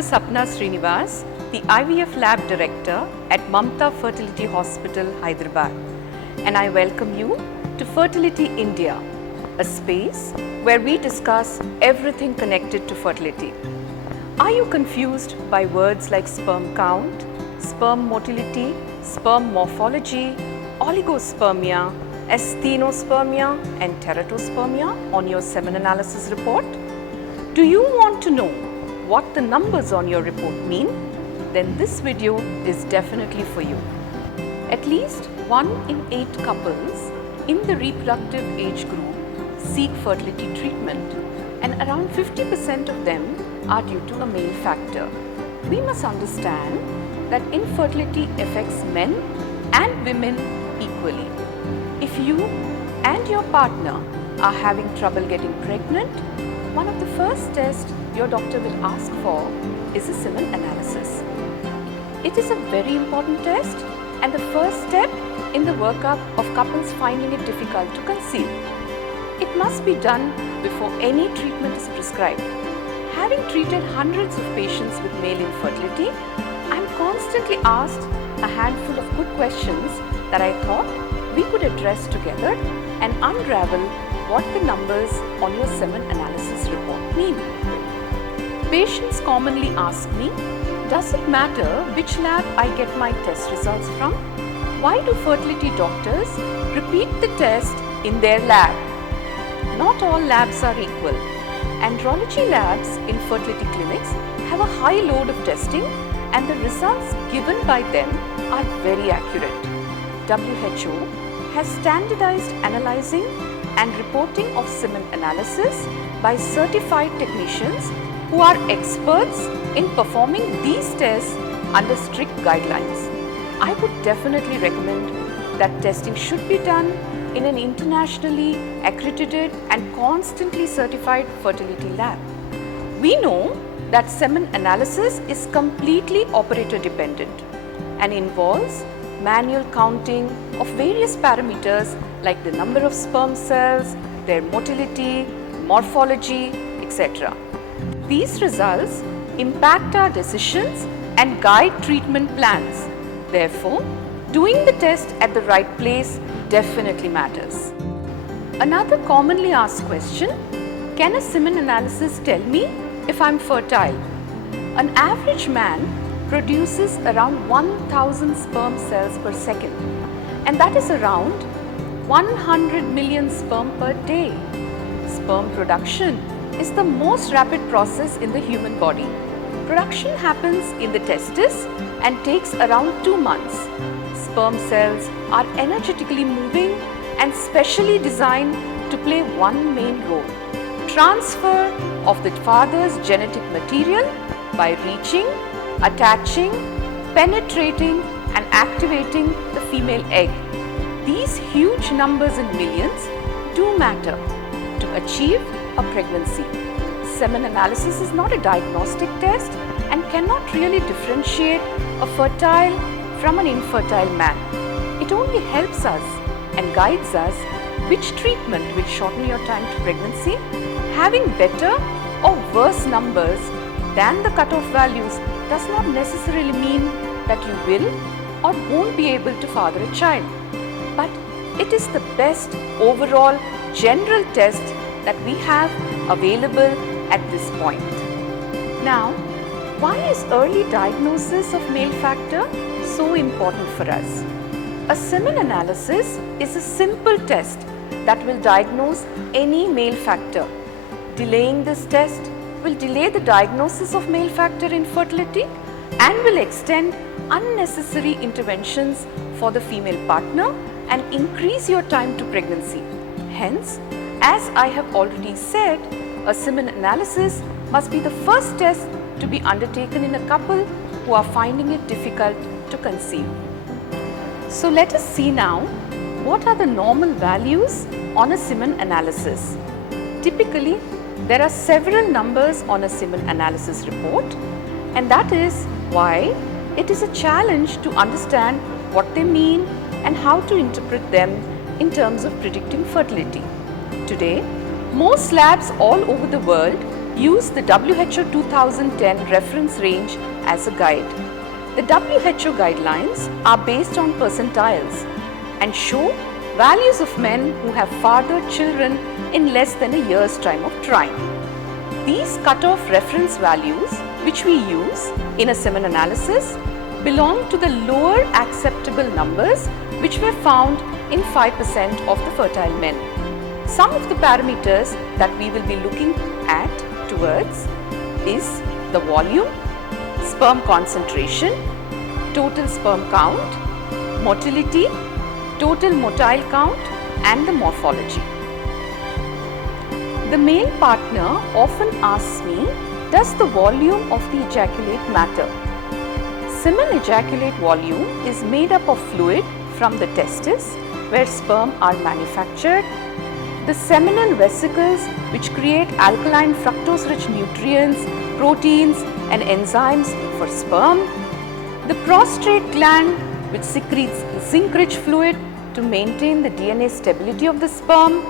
Dr. Sapna Srinivas, the IVF Lab Director at Mamta Fertility Hospital, Hyderabad, and I welcome you to Fertility India, a space where we discuss everything connected to fertility. Are you confused by words like sperm count, sperm motility, sperm morphology, oligospermia, asthenospermia and teratospermia on your semen analysis report? Do you want to know what the numbers on your report mean? Then this video is definitely for you. At least 1 in 8 couples in the reproductive age group seek fertility treatment, and around 50% of them are due to a male factor. We must understand that infertility affects men and women equally. If you and your partner are having trouble getting pregnant, one of the first tests your doctor will ask for is a semen analysis. It is a very important test and the first step in the workup of couples finding it difficult to conceive. It must be done before any treatment is prescribed. Having treated hundreds of patients with male infertility, I am constantly asked a handful of good questions that I thought we could address together and unravel what the numbers on your semen analysis report mean. Patients commonly ask me, does it matter which lab I get my test results from? Why do fertility doctors repeat the test in their lab? Not all labs are equal. Andrology labs in fertility clinics have a high load of testing, and the results given by them are very accurate. WHO has standardized analyzing and reporting of semen analysis by certified technicians who are experts in performing these tests under strict guidelines. I would definitely recommend that testing should be done in an internationally accredited and constantly certified fertility lab. We know that semen analysis is completely operator dependent and involves manual counting of various parameters like the number of sperm cells, their motility, morphology, etc. These results impact our decisions and guide treatment plans. Therefore, doing the test at the right place definitely matters. Another commonly asked question, can a semen analysis tell me if I'm fertile? An average man produces around 1,000 sperm cells per second, and that is around 100 million sperm per day. Sperm production is the most rapid process in the human body. Production happens in the testis and takes around 2 months. Sperm cells are energetically moving and specially designed to play one main role: transfer of the father's genetic material by reaching, attaching, penetrating and activating the female egg. These huge numbers in millions do matter to achieve a pregnancy. Semen analysis is not a diagnostic test and cannot really differentiate a fertile from an infertile man. It only helps us and guides us which treatment will shorten your time to pregnancy. Having better or worse numbers than the cutoff values does not necessarily mean that you will or won't be able to father a child. But it is the best overall general test that we have available at this point. Now, why is early diagnosis of male factor so important for us? A semen analysis is a simple test that will diagnose any male factor. Delaying this test will delay the diagnosis of male factor infertility and will extend unnecessary interventions for the female partner and increase your time to pregnancy. Hence, as I have already said, a semen analysis must be the first test to be undertaken in a couple who are finding it difficult to conceive. So let us see now what are the normal values on a semen analysis. Typically, there are several numbers on a semen analysis report, and that is why it is a challenge to understand what they mean and how to interpret them in terms of predicting fertility. Today, most labs all over the world use the WHO 2010 reference range as a guide. The WHO guidelines are based on percentiles and show values of men who have fathered children in less than a year's time of trying. These cut-off reference values, which we use in a semen analysis, belong to the lower acceptable numbers which were found in 5% of the fertile men. Some of the parameters that we will be looking at towards is the volume, sperm concentration, total sperm count, motility, total motile count and the morphology. The male partner often asks me, does the volume of the ejaculate matter? Semen ejaculate volume is made up of fluid from the testis where sperm are manufactured, the seminal vesicles which create alkaline fructose-rich nutrients, proteins and enzymes for sperm, the prostrate gland which secretes zinc-rich fluid to maintain the DNA stability of the sperm,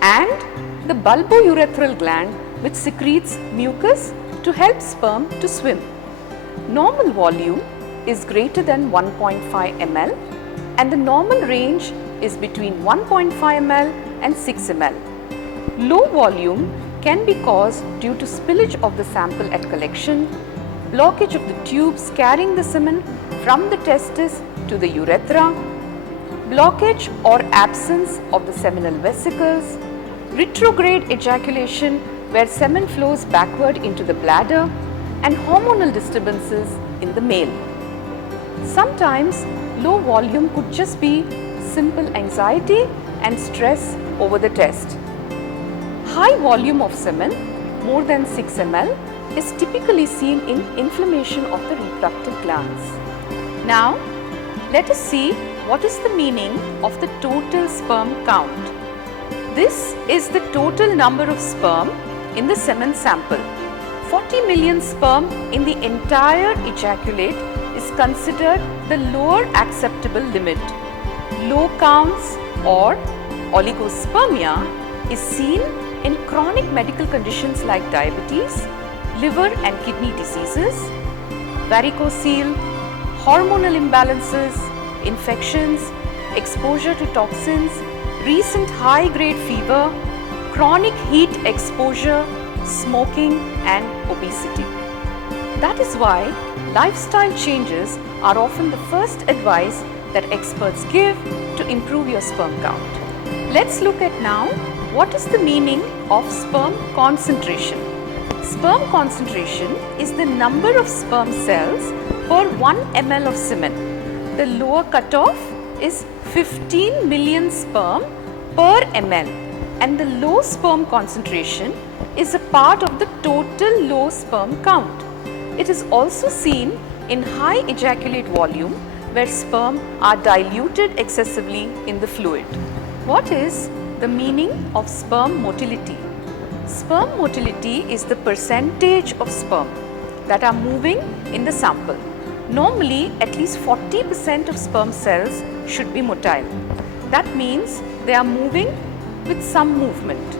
and the bulbourethral gland which secretes mucus to help sperm to swim. Normal volume is greater than 1.5 ml and the normal range is between 1.5 ml and 6 ml. Low volume can be caused due to spillage of the sample at collection, blockage of the tubes carrying the semen from the testis to the urethra, blockage or absence of the seminal vesicles, retrograde ejaculation where semen flows backward into the bladder, and hormonal disturbances in the male. Sometimes low volume could just be simple anxiety and stress over the test. High volume of semen, more than 6 ml, is typically seen in inflammation of the reproductive glands. Now, let us see what is the meaning of the total sperm count. This is the total number of sperm in the semen sample. 40 million sperm in the entire ejaculate is considered the lower acceptable limit. Low counts or oligospermia is seen in chronic medical conditions like diabetes, liver and kidney diseases, varicocele, hormonal imbalances, infections, exposure to toxins, recent high-grade fever, chronic heat exposure, smoking and obesity. That is why lifestyle changes are often the first advice that experts give to improve your sperm count. Let's look at now what is the meaning of sperm concentration. Sperm concentration is the number of sperm cells per 1 ml of semen. The lower cutoff is 15 million sperm per ml and the low sperm concentration is a part of the total low sperm count. It is also seen in high ejaculate volume where sperm are diluted excessively in the fluid. What is the meaning of sperm motility? Sperm motility is the percentage of sperm that are moving in the sample. Normally, at least 40% of sperm cells should be motile. That means they are moving with some movement,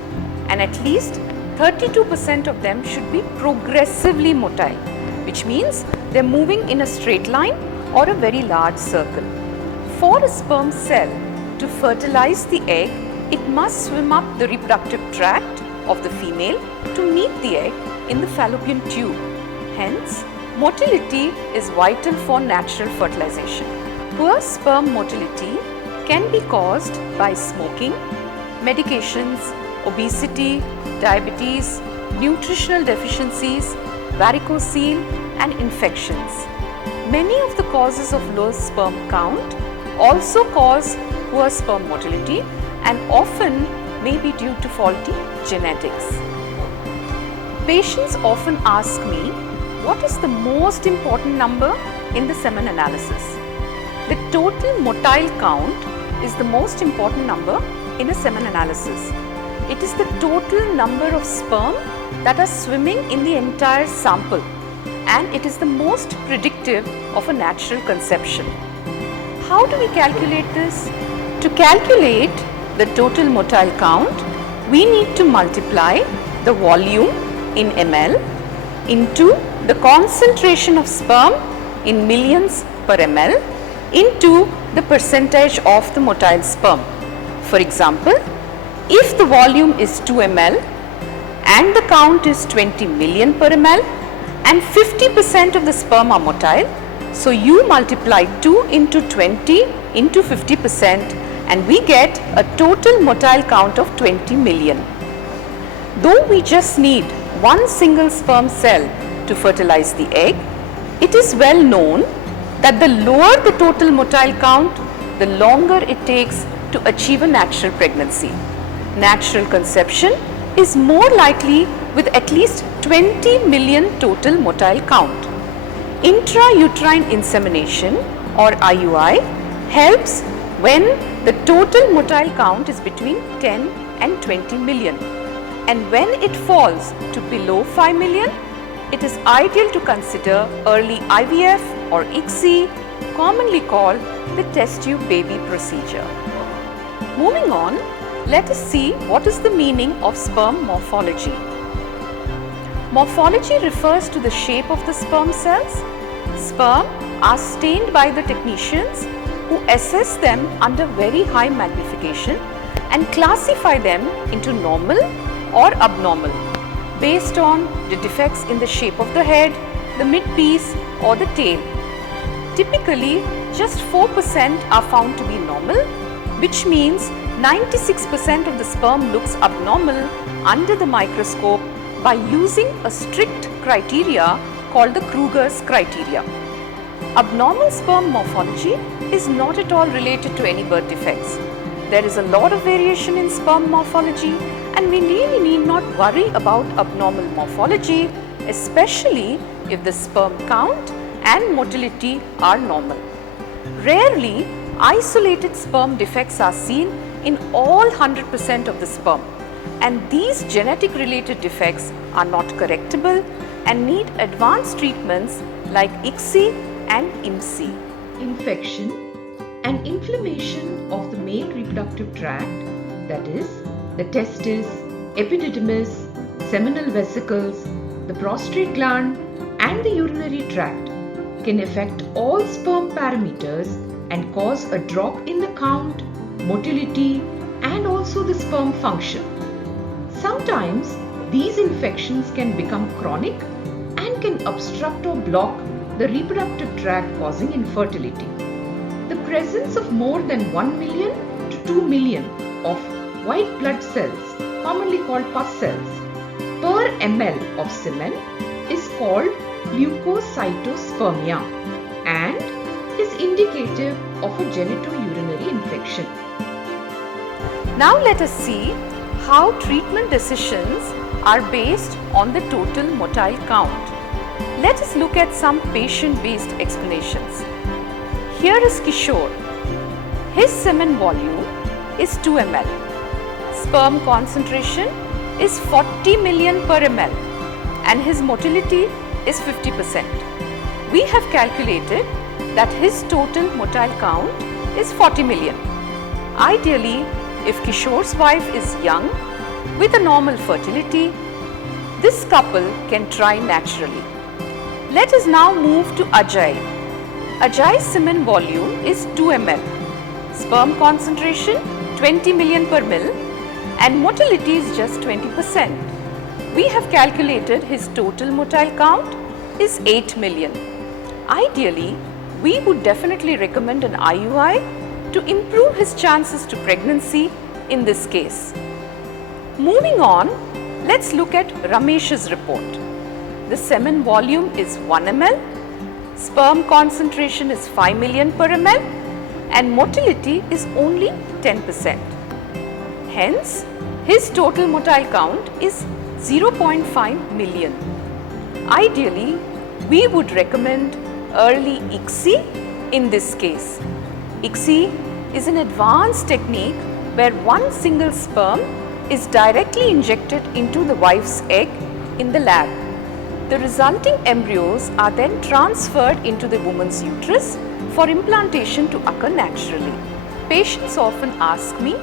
and at least 32% of them should be progressively motile, which means they are moving in a straight line or a very large circle. For a sperm cell to fertilize the egg, it must swim up the reproductive tract of the female to meet the egg in the fallopian tube. Hence, motility is vital for natural fertilization. Poor sperm motility can be caused by smoking, medications, obesity, diabetes, nutritional deficiencies, varicocele and infections. Many of the causes of low sperm count also cause poor sperm motility and often may be due to faulty genetics. Patients often ask me, what is the most important number in the semen analysis? The total motile count is the most important number in a semen analysis. It is the total number of sperm that are swimming in the entire sample, and it is the most predictive of a natural conception. How do we calculate this? To calculate the total motile count, we need to multiply the volume in ml into the concentration of sperm in millions per ml into the percentage of the motile sperm. For example, if the volume is 2 ml and the count is 20 million per ml and 50% of the sperm are motile, so you multiply 2 into 20 into 50% and we get a total motile count of 20 million. Though we just need one single sperm cell to fertilize the egg, it is well known that the lower the total motile count, the longer it takes to achieve a natural pregnancy. Natural conception is more likely with at least 20 million total motile count. Intrauterine insemination or IUI helps when the total motile count is between 10 and 20 million. And when it falls to below 5 million, it is ideal to consider early IVF or ICSI, commonly called the test tube baby procedure. Moving on, let us see what is the meaning of sperm morphology. Morphology refers to the shape of the sperm cells. Sperm are stained by the technicians who assess them under very high magnification and classify them into normal or abnormal based on the defects in the shape of the head, the midpiece or the tail. Typically, just 4% are found to be normal, which means 96% of the sperm looks abnormal under the microscope by using a strict criteria called the Kruger's criteria. Abnormal sperm morphology is not at all related to any birth defects. There is a lot of variation in sperm morphology and we really need not worry about abnormal morphology, especially if the sperm count and motility are normal. Rarely, isolated sperm defects are seen in all 100% of the sperm, and these genetic related defects are not correctable and need advanced treatments like ICSI and IMSI. Infection and inflammation of the male reproductive tract, that is, the testis, epididymis, seminal vesicles, the prostate gland and the urinary tract can affect all sperm parameters and cause a drop in the count, motility and also the sperm function. Sometimes these infections can become chronic and can obstruct or block the reproductive tract, causing infertility. The presence of more than 1 million to 2 million of white blood cells, commonly called pus cells, per ml of semen is called leukocytospermia and is indicative of a genitourinary infection. Now let us see how treatment decisions are based on the total motile count. Let us look at some patient-based explanations. Here is Kishore. His semen volume is 2 ml. Sperm concentration is 40 million per ml and his motility is 50%. We have calculated that his total motile count is 40 million. Ideally, if Kishore's wife is young with a normal fertility, this couple can try naturally. Let us now move to Ajay. Ajay's semen volume is 2 ml. Sperm concentration 20 million per ml and motility is just 20%. We have calculated his total motile count is 8 million. Ideally, we would definitely recommend an IUI to improve his chances to pregnancy in this case. Moving on, let's look at Ramesh's report. The semen volume is 1 ml, sperm concentration is 5 million per ml and motility is only 10%. Hence, his total motile count is 0.5 million. Ideally, we would recommend early ICSI in this case. ICSI is an advanced technique where one single sperm is directly injected into the wife's egg in the lab. The resulting embryos are then transferred into the woman's uterus for implantation to occur naturally. Patients often ask me,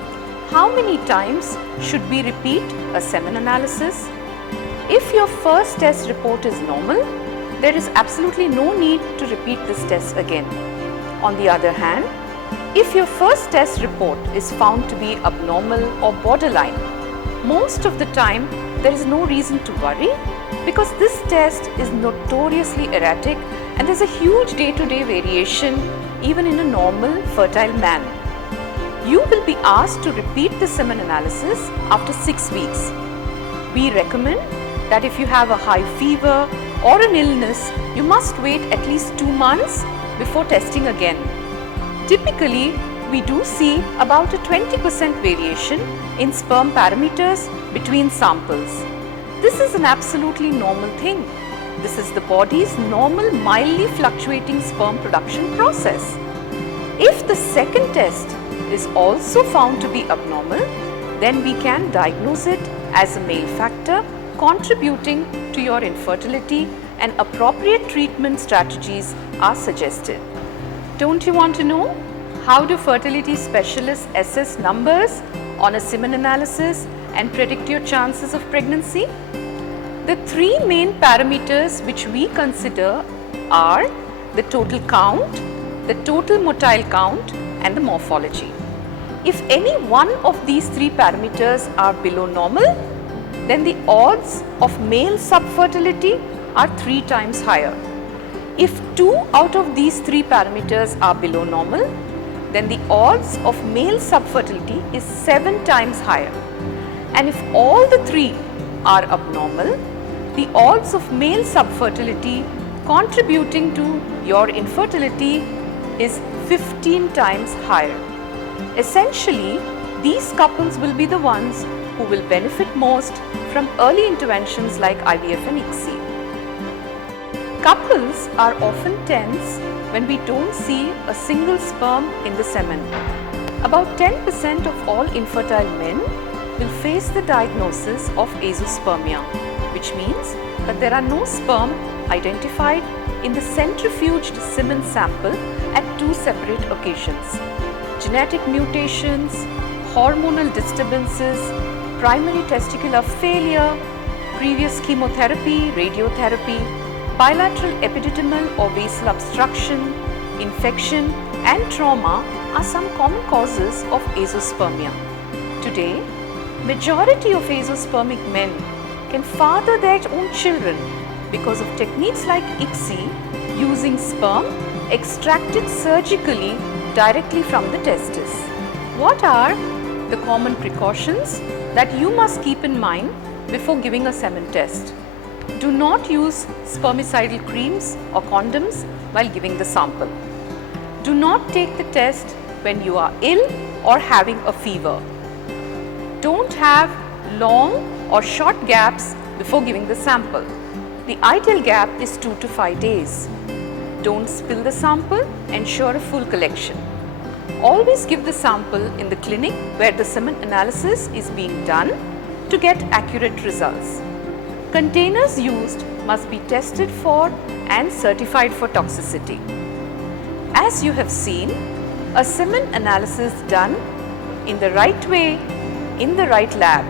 how many times should we repeat a semen analysis? If your first test report is normal, there is absolutely no need to repeat this test again. On the other hand, if your first test report is found to be abnormal or borderline, most of the time there is no reason to worry because this test is notoriously erratic and there's a huge day-to-day variation even in a normal fertile man. You will be asked to repeat the semen analysis after 6 weeks. We recommend that if you have a high fever or an illness, you must wait at least 2 months before testing again. Typically, we do see about a 20% variation in sperm parameters between samples. This is an absolutely normal thing. This is the body's normal mildly fluctuating sperm production process. If the second test is also found to be abnormal, then we can diagnose it as a male factor contributing to your infertility and appropriate treatment strategies are suggested. Don't you want to know how do fertility specialists assess numbers on a semen analysis and predict your chances of pregnancy? The 3 main parameters which we consider are the total count, the total motile count and the morphology. If any one of these 3 parameters are below normal, then the odds of male subfertility are 3 times higher. If 2 out of these 3 parameters are below normal, then the odds of male subfertility is 7 times higher. And if all the 3 are abnormal, the odds of male subfertility contributing to your infertility is 15 times higher. Essentially, these couples will be the ones who will benefit most from early interventions like IVF and ICSI. Couples are often tense when we don't see a single sperm in the semen. About 10% of all infertile men will face the diagnosis of azoospermia, which means that there are no sperm identified in the centrifuged semen sample at 2 separate occasions. Genetic mutations, hormonal disturbances, primary testicular failure, previous chemotherapy, radiotherapy, bilateral epididymal or vasal obstruction, infection and trauma are some common causes of azoospermia. Today, majority of azoospermic men can father their own children because of techniques like ICSI using sperm extracted surgically directly from the testis. What are the common precautions that you must keep in mind before giving a semen test? Do not use spermicidal creams or condoms while giving the sample. Do not take the test when you are ill or having a fever. Don't have long or short gaps before giving the sample. The ideal gap is 2 to 5 days. Don't spill the sample, ensure a full collection. Always give the sample in the clinic where the semen analysis is being done to get accurate results. Containers used must be tested for and certified for toxicity. As you have seen, a semen analysis done in the right way, in the right lab,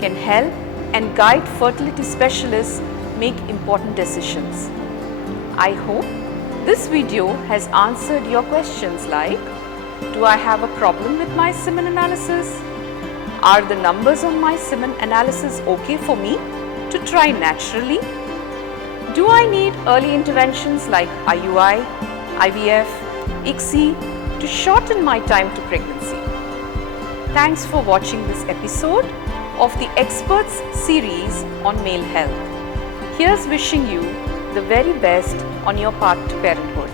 can help and guide fertility specialists make important decisions. I hope this video has answered your questions like, do I have a problem with my semen analysis? Are the numbers on my semen analysis okay for me to try naturally? Do I need early interventions like IUI, IVF, ICSI to shorten my time to pregnancy? Thanks for watching this episode of the Experts series on male health. Here's wishing you the very best on your path to parenthood.